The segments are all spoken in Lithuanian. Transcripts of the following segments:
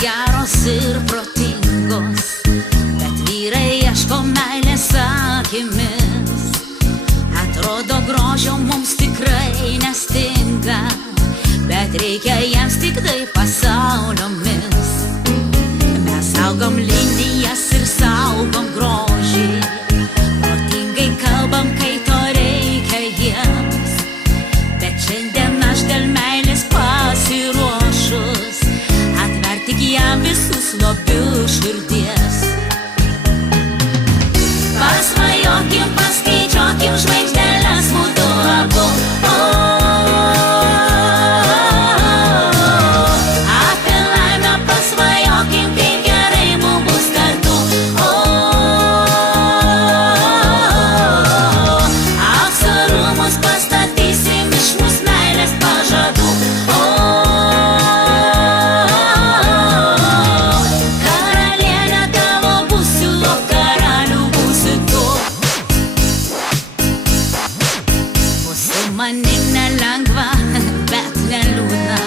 geros ir protingos, bet vyrai ieško meilės akimis. Atrodo grožio mums tikrai nestinga, bet reikia jiems tik tai pasauliomis. Mes saugom linijas ir saugom grožį, protingai kalbam, kai to reikia jiems. Bet šiandien aš dėl meilės pasiruošus atverti tik jam visus lobius širdies. Pasvajokim, paskaičiuokim žvaigždeles mudu abu. Apie laimę pasvajokim, kaip gerai mums bus kartu. Aukso rūmus pastatysim iš mūsų meilės pažadų. Karalienė tavo būsiu, o karalių būsi tu. Bus su manim nelengva, bet neliūdna,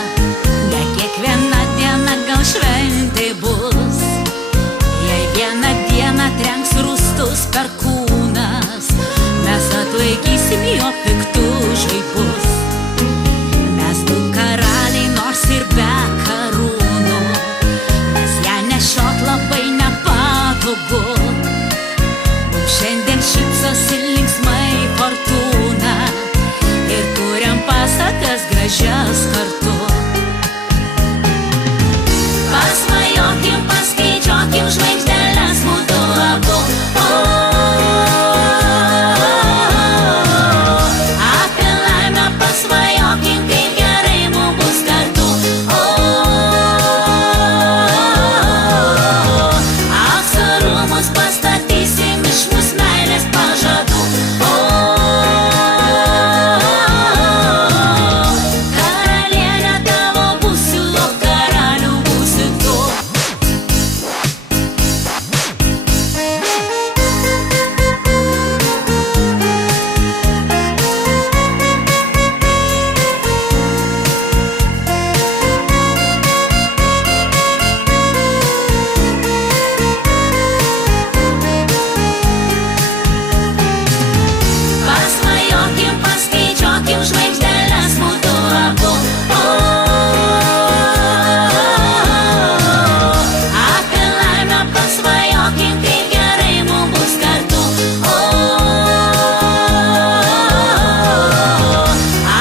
ne kiekviena diena gal šventė bus. Jei vieną dieną trenks rūstus perkūnas, mes atlaikysim jo piktus žaibus. Mes du karaliai, nors ir be karūnų, nes ją nešiot labai nepatogu. Mums šiandien šypsosi linksmai fortūna ir kuriam pasakas gražias kartu. Pasvajokim, paskaičiuokim žvaigždeles mudu abu. Apie laimę pasvajokim, kaip gerai mums bus kartu. Aukso rūmus pastatysim iš mūsų meilės pažadų. Karalienė tavo būsiu, o karalių būsi tu. Pasvajokim, paskaičiuokim žvaigždeles mudu abu. Apie laimę pasvajokim, kaip gerai mums bus kartu.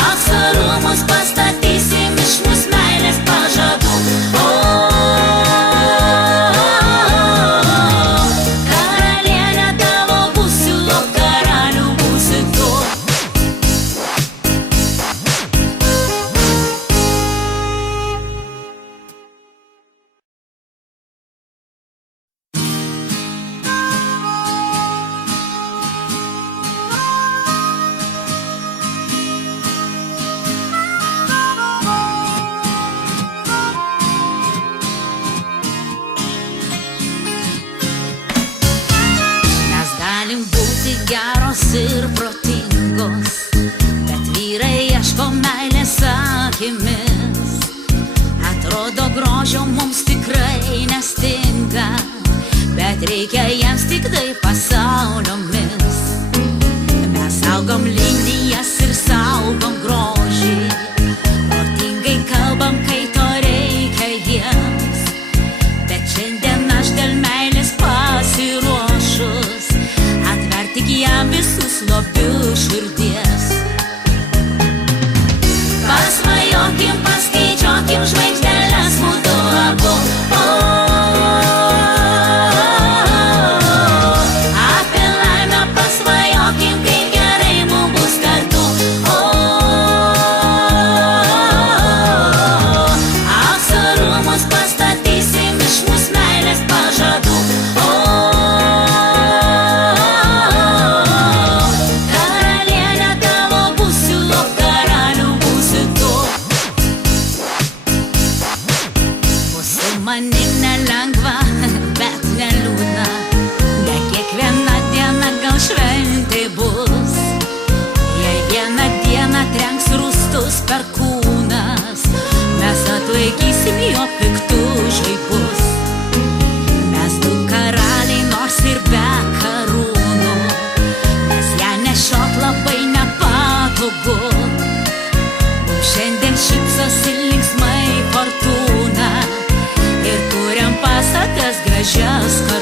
Aukso rūmus pastatysim iš mūsų meilės pažadų. Karalienė tavo būsiu, o karalių būsi tu. Mes galim būti geros ir protingos, bet vyrai ieško meilės akimis. Atrodo grožio mums tikrai nestinga, bet reikia jiems tik tai pasauliomis. Mes saugom linijas ir saugom grožį, protingai kalbam, kai to reikia jiems. Bet šiandien aš dėl meilės pasiruošus atverti tik jam visus lobius širdies. Pasvajokim, paskaičiuokim žvaigždeles mudu abu. Apie laimę pasvajokim, kaip gerai mums bus kartu. Aukso rūmus pastatysim iš mūsų meilės pažadų. Karalienė tavo būsiu, o karalių būsi tu. Bus su manim nelengva, bet neliūdna, ne kiekviena diena gal šventė bus. Jei vieną dieną trenks rūstus perkūnas, mes atlaikysim jo piktus žaibus. gražias